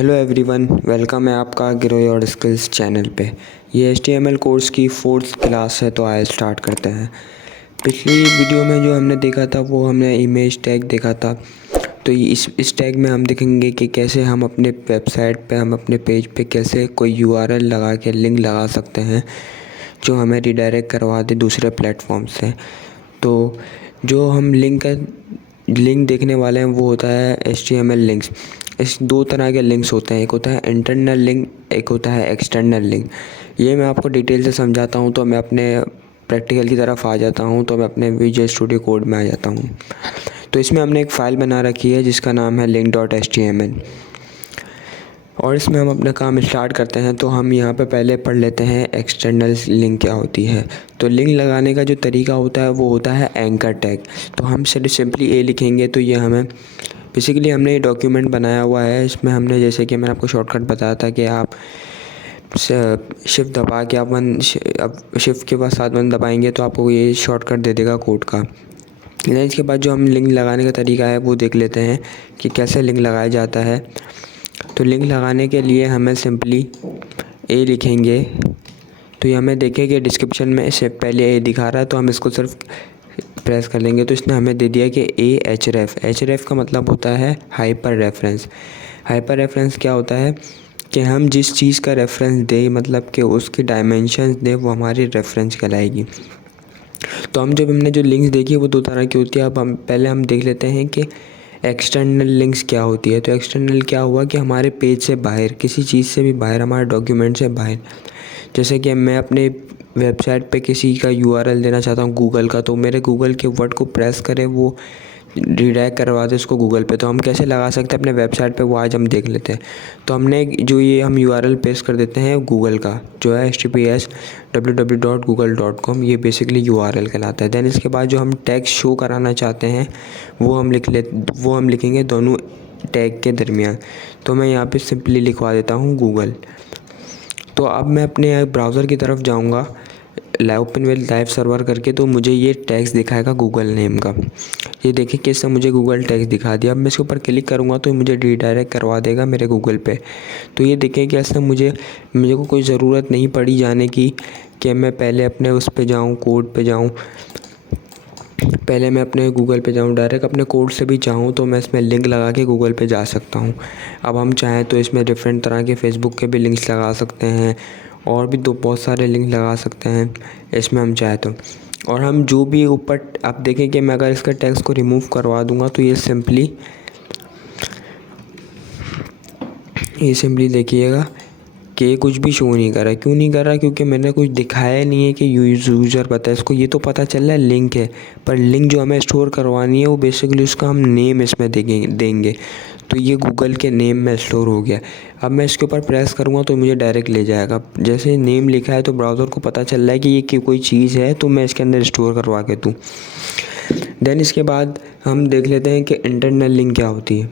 Hello everyone, welcome है आपका grow your skills channel पे। ये HTML कोर्स की 4th क्लास है, तो आइए स्टार्ट करते हैं। पिछली वीडियो में जो हमने देखा था वो हमने इमेज टैग देखा था। तो इस टैग में हम देखेंगे कि कैसे हम अपने वेबसाइट पे, हम अपने पेज पे कैसे कोई URL लगा के लिंक लगा सकते हैं जो हमें रिडायरेक्ट करवा दे दूसरे प्लेटफॉर्म से। तो जो हम लिंक देखने वाले हैं वो होता है HTML लिंक्स। इस दो तरह के लिंक्स होते हैं, एक होता है इंटरनल लिंक, एक होता है एक्सटर्नल लिंक। ये मैं आपको डिटेल से समझाता हूँ तो मैं अपने प्रैक्टिकल की तरफ आ जाता हूँ, तो मैं अपने विजुअल स्टूडियो कोड में आ जाता हूँ। तो इसमें हमने एक फ़ाइल बना रखी है जिसका नाम है link.html, और इसमें हम अपना काम स्टार्ट करते हैं। तो हम यहाँ पे पहले पढ़ लेते हैं एक्सटर्नल लिंक क्या होती है। तो लिंक लगाने का जो तरीका होता है वो होता है एंकर टैग। तो हम सिंपली ए लिखेंगे तो ये हमें बेसिकली हमने ये डॉक्यूमेंट बनाया हुआ है। इसमें हमने, जैसे कि मैंने आपको शॉर्टकट बताया था कि आप शिफ्ट दबा के अब शिफ्ट के बाद 7 दबाएंगे तो आपको ये शॉर्टकट दे देगा कोड का। इसके बाद जो हम लिंक लगाने का तरीका है वो देख लेते हैं कि कैसे लिंक लगाया जाता है। तो लिंक लगाने के लिए हमें सिंपली ए लिखेंगे। तो ये हमें देखें कि डिस्क्रिप्शन में से पहले ए दिखा रहा है, तो हम इसको सिर्फ प्रेस कर लेंगे तो इसने हमें दे दिया कि href का मतलब होता है हाइपर रेफरेंस। हाइपर रेफरेंस क्या होता है कि हम जिस चीज़ का रेफरेंस दें, मतलब कि उसकी डायमेंशंस दें, वो हमारी रेफरेंस कहलाएगी। तो हमने जो लिंक्स देखी वो दो तरह की होती है। अब हम देख लेते हैं कि एक्सटर्नल लिंक्स क्या होती है। तो एक्सटर्नल क्या हुआ कि हमारे पेज से बाहर, किसी चीज़ से भी बाहर, हमारे डॉक्यूमेंट से बाहर। जैसे कि मैं अपने वेबसाइट पे किसी का URL देना चाहता हूँ गूगल का, तो मेरे गूगल के वर्ड को प्रेस करे वो रिडायरेक्ट करवा दे उसको गूगल पे। तो हम कैसे लगा सकते हैं अपने वेबसाइट पे, वो आज हम देख लेते हैं। तो हमने जो ये हम URL पेस्ट कर देते हैं गूगल का, जो है https www.google.com, ये बेसिकली URL कहलाता है। दैन इसके बाद जो हम टैग शो कराना चाहते हैं वो हम लिखेंगे दोनों टैग के दरमियान। तो मैं यहाँ पे सिंपली लिखवा देता हूँ गूगल। तो अब मैं अपने ब्राउज़र की तरफ जाऊँगा, ओपन विद लाइव सर्वर करके, तो मुझे ये टैग्स दिखाएगा गूगल नेम का। ये देखिए कि इससे मुझे गूगल टैग्स दिखा दिया। अब मैं इसके ऊपर क्लिक करूँगा तो मुझे रिडायरेक्ट करवा देगा मेरे गूगल पे। तो ये देखिए कि ऐसे मुझे को कोई ज़रूरत नहीं पड़ी जाने की कि मैं पहले अपने उस पे जाऊँ, कोड पे जाऊँ। पहले मैं अपने गूगल पे जाऊँ, डायरेक्ट अपने कोड से भी चाहूँ तो मैं इसमें लिंक लगा के गूगल पे जा सकता हूँ। अब हम चाहें तो इसमें डिफरेंट तरह के फेसबुक के भी लिंक्स लगा सकते हैं, और भी बहुत सारे लिंक लगा सकते हैं इसमें हम चाहें तो। और हम जो भी ऊपर, आप देखें कि मैं अगर इसका टेक्स्ट को रिमूव करवा दूंगा तो ये सिंपली देखिएगा कि ये कुछ भी शो नहीं कर रहा है। क्यों नहीं कर रहा? क्योंकि मैंने कुछ दिखाया नहीं है कि यूज़र पता है इसको। ये तो पता चल रहा है लिंक है, पर लिंक जो हमें स्टोर करवानी है वो बेसिकली उसका हम नेम इसमें देंगे। तो ये गूगल के नेम में स्टोर हो गया। अब मैं इसके ऊपर प्रेस करूँगा तो मुझे डायरेक्ट ले जाएगा। जैसे नेम लिखा है तो ब्राउज़र को पता चल रहा है कि ये कोई चीज़ है, तो मैं इसके अंदर स्टोर करवा के दूँ। देन इसके बाद हम देख लेते हैं कि इंटरनल लिंक क्या होती है।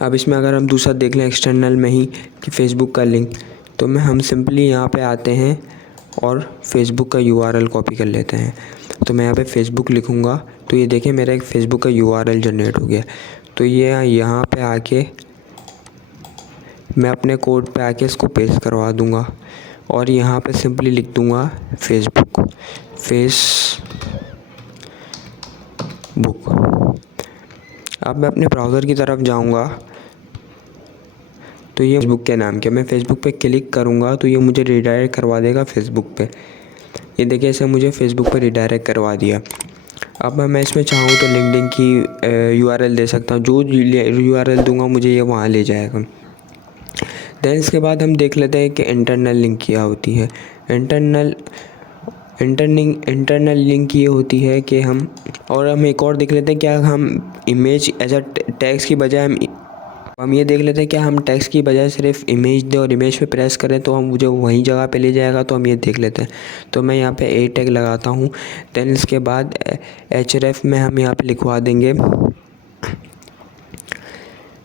अब इसमें अगर हम दूसरा देख लें एक्सटर्नल में ही कि फ़ेसबुक का लिंक, तो हम सिंपली यहाँ पे आते हैं और फेसबुक का URL कॉपी कर लेते हैं। तो मैं यहाँ पे फेसबुक लिखूँगा तो ये देखें मेरा एक फ़ेसबुक का URL जनरेट हो गया। तो ये यहाँ पे आके मैं अपने कोड पे आके इसको पेस्ट करवा दूँगा, और यहाँ पे सिंपली लिख दूँगा फेसबुक। अब मैं अपने ब्राउज़र की तरफ जाऊँगा तो ये फेसबुक के नाम के, मैं फेसबुक पे क्लिक करूँगा तो ये मुझे रिडायरेक्ट करवा देगा फेसबुक पे। ये देखिए इसे मुझे फेसबुक पे रिडायरेक्ट करवा दिया। अब मैं इसमें चाहूँ तो लिंक्डइन की URL दे सकता हूँ। जो URL दूंगा मुझे ये वहाँ ले जाएगा। देन इसके बाद हम देख लेते हैं कि इंटरनल लिंक क्या होती है। इंटरनल लिंक ये होती है कि हम एक और देख लेते हैं क्या हम इमेज एज अ टेक्स्ट की बजाय हम ये देख लेते हैं कि हम टेक्स्ट की बजाय सिर्फ इमेज दें और इमेज पे प्रेस करें तो हम मुझे वहीं जगह पे ले जाएगा। तो हम ये देख लेते हैं। तो मैं यहाँ पे ए टैग लगाता हूँ। देन इसके बाद href में हम यहाँ पे लिखवा देंगे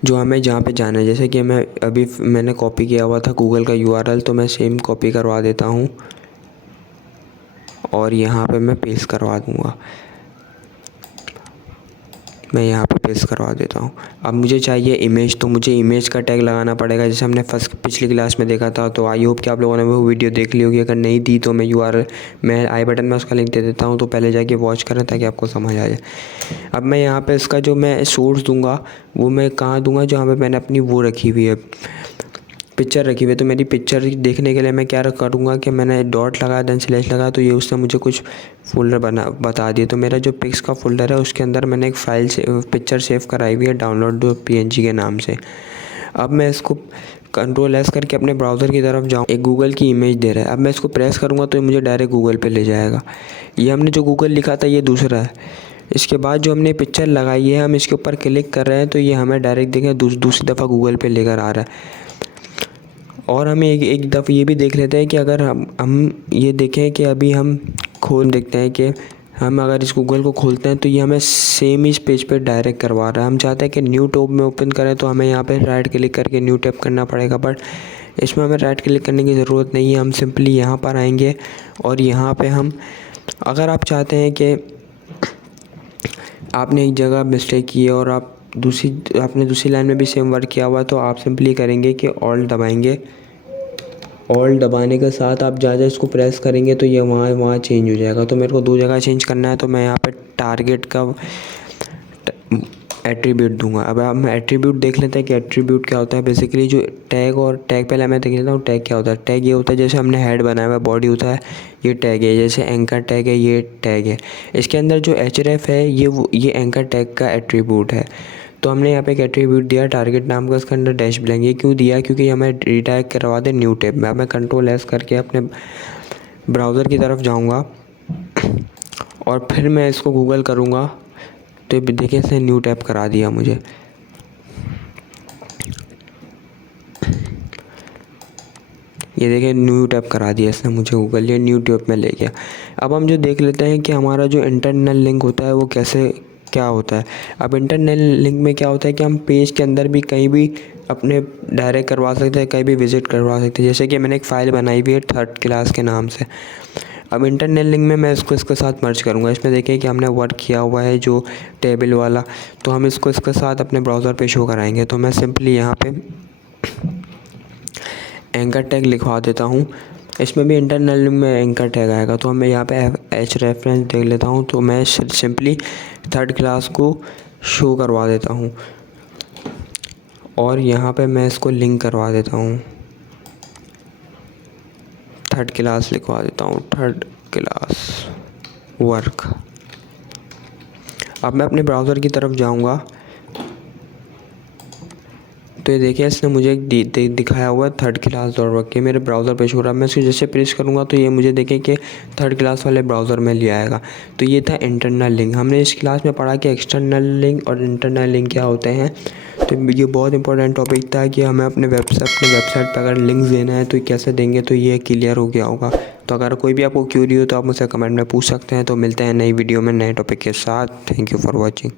जो हमें जहाँ पे जाना है। जैसे कि मैंने कॉपी किया हुआ था गूगल का URL, तो मैं सेम कॉपी करवा देता हूँ और यहाँ पे मैं पेस्ट करवा दूँगा। मैं यहाँ पे पेस्ट करवा देता हूँ। अब मुझे चाहिए इमेज, तो मुझे इमेज का टैग लगाना पड़ेगा, जैसे हमने पिछली क्लास में देखा था। तो आई होप कि आप लोगों ने वो वीडियो देख ली होगी। अगर नहीं दी तो मैं आई बटन में उसका लिंक दे देता हूँ, तो पहले जाके वॉच करें ताकि आपको समझ आ जाए। अब मैं यहाँ पे इसका जो मैं सोर्स दूँगा वो मैं कहाँ दूँगा, जहाँ पे मैंने अपनी वो रखी हुई है, पिक्चर रखी हुई है। तो मेरी पिक्चर देखने के लिए मैं क्या करूँगा कि मैंने डॉट लगाया, देन स्लैश लगाया, तो ये उसने मुझे कुछ फ़ोल्डर बता दिए। तो मेरा जो पिक्स का फ़ोल्डर है उसके अंदर मैंने एक फ़ाइल से पिक्चर सेव कराई हुई है download.png के नाम से। अब मैं इसको Ctrl+S करके अपने ब्राउज़र की तरफ जाऊँ, एक गूगल की इमेज दे रहा है। अब मैं इसको प्रेस करूँगा तो ये मुझे डायरेक्ट गूगल पे ले जाएगा। ये हमने जो गूगल लिखा था ये दूसरा है। इसके बाद जो हमने पिक्चर लगाई है, हम इसके ऊपर क्लिक कर रहे हैं तो ये हमें डायरेक्ट देखें दूसरी दफ़ा गूगल पे लेकर आ रहा है। और हम एक दफ़ा ये भी देख लेते हैं कि अगर हम ये देखें कि अभी हम खोल देखते हैं कि हम अगर इस गूगल को खोलते हैं तो ये हमें सेम इस पेज पे डायरेक्ट करवा रहा है। हम चाहते हैं कि न्यू टैब में ओपन करें तो हमें यहाँ पे राइट क्लिक करके न्यू टैब करना पड़ेगा, बट इसमें हमें राइट क्लिक करने की ज़रूरत नहीं है। हम सिंपली यहाँ पर आएंगे और यहाँ पे हम, अगर आप चाहते हैं कि आपने एक जगह मिस्टेक की है और आपने दूसरी लाइन में भी सेम वर्क किया हुआ है, तो आप सिंपली करेंगे कि ऑल्ट दबाएंगे। ऑल्ट दबाने के साथ आप जहाँ इसको प्रेस करेंगे तो ये वहाँ चेंज हो जाएगा। तो मेरे को 2 जगह चेंज करना है, तो मैं यहाँ पे टारगेट का एट्रीब्यूट दूंगा। अब हम एट्रीब्यूट देख लेते हैं कि एट्रीब्यूट क्या होता है। बेसिकली जो टैग पहले मैं देख लेता हूँ टैग क्या होता है। टैग ये होता है, जैसे हमने हेड बनाया हुआ बॉडी होता है, ये टैग है। जैसे एंकर टैग है, ये टैग है। इसके अंदर जो href है ये एंकर टैग का एट्रीब्यूट है। तो हमने यहाँ पे एक एट्रीब्यूट दिया टारगेट नाम का, उसके अंदर डैश ब्लैंक। ये क्यों दिया, क्योंकि हमें रिटैग करवा दे न्यू टैब में। अब मैं Ctrl+S करके अपने ब्राउज़र की तरफ जाऊँगा और फिर मैं इसको गूगल करूँगा, तो देखिए इसने न्यू टैब करा दिया मुझे। ये देखिए न्यू टैब करा दिया इसने मुझे गूगल, ये न्यू टैब में ले गया। अब हम जो देख लेते हैं कि हमारा जो इंटरनल लिंक होता है वो क्या होता है। अब इंटरनल लिंक में क्या होता है कि हम पेज के अंदर भी कहीं भी अपने डायरेक्ट करवा सकते हैं, कहीं भी विज़िट करवा सकते हैं। जैसे कि मैंने एक फ़ाइल बनाई हुई है 3rd क्लास के नाम से। अब इंटरनल लिंक में मैं इसके साथ मर्ज करूँगा। इसमें देखें कि हमने वर्क किया हुआ है जो टेबल वाला, तो हम इसके साथ अपने ब्राउज़र पे शो कराएंगे। तो मैं सिंपली यहाँ पे एंकर टैग लिखवा देता हूँ। इसमें भी इंटरनल लिंक में एंकर टैग आएगा। तो मैं यहाँ पे href देख लेता हूँ, तो मैं सिंपली 3rd क्लास को शो करवा देता हूँ और यहाँ पे मैं इसको लिंक करवा देता हूँ, 3rd क्लास लिखवा देता हूँ, 3rd क्लास वर्क। अब मैं अपने ब्राउज़र की तरफ जाऊँगा तो ये देखिए इसने मुझे एक दिखाया हुआ है 3rd क्लास वर्क के मेरे ब्राउज़र पे शो रहा है। मैं इसको जैसे प्रेस करूँगा तो ये मुझे देखें कि 3rd क्लास वाले ब्राउज़र में ले आएगा। तो ये था इंटरनल लिंक। हमने इस क्लास में पढ़ा कि एक्सटर्नल लिंक और इंटरनल लिंक क्या होते हैं। तो ये बहुत इंपॉर्टेंट टॉपिक था कि हमें अपने वेबसाइट पर अगर लिंक देना है तो कैसे देंगे, तो ये क्लियर हो गया होगा। तो अगर कोई भी आपको क्यूरी हो तो आप मुझसे कमेंट में पूछ सकते हैं। तो मिलते हैं नई वीडियो में नए टॉपिक के साथ। Thank you for watching.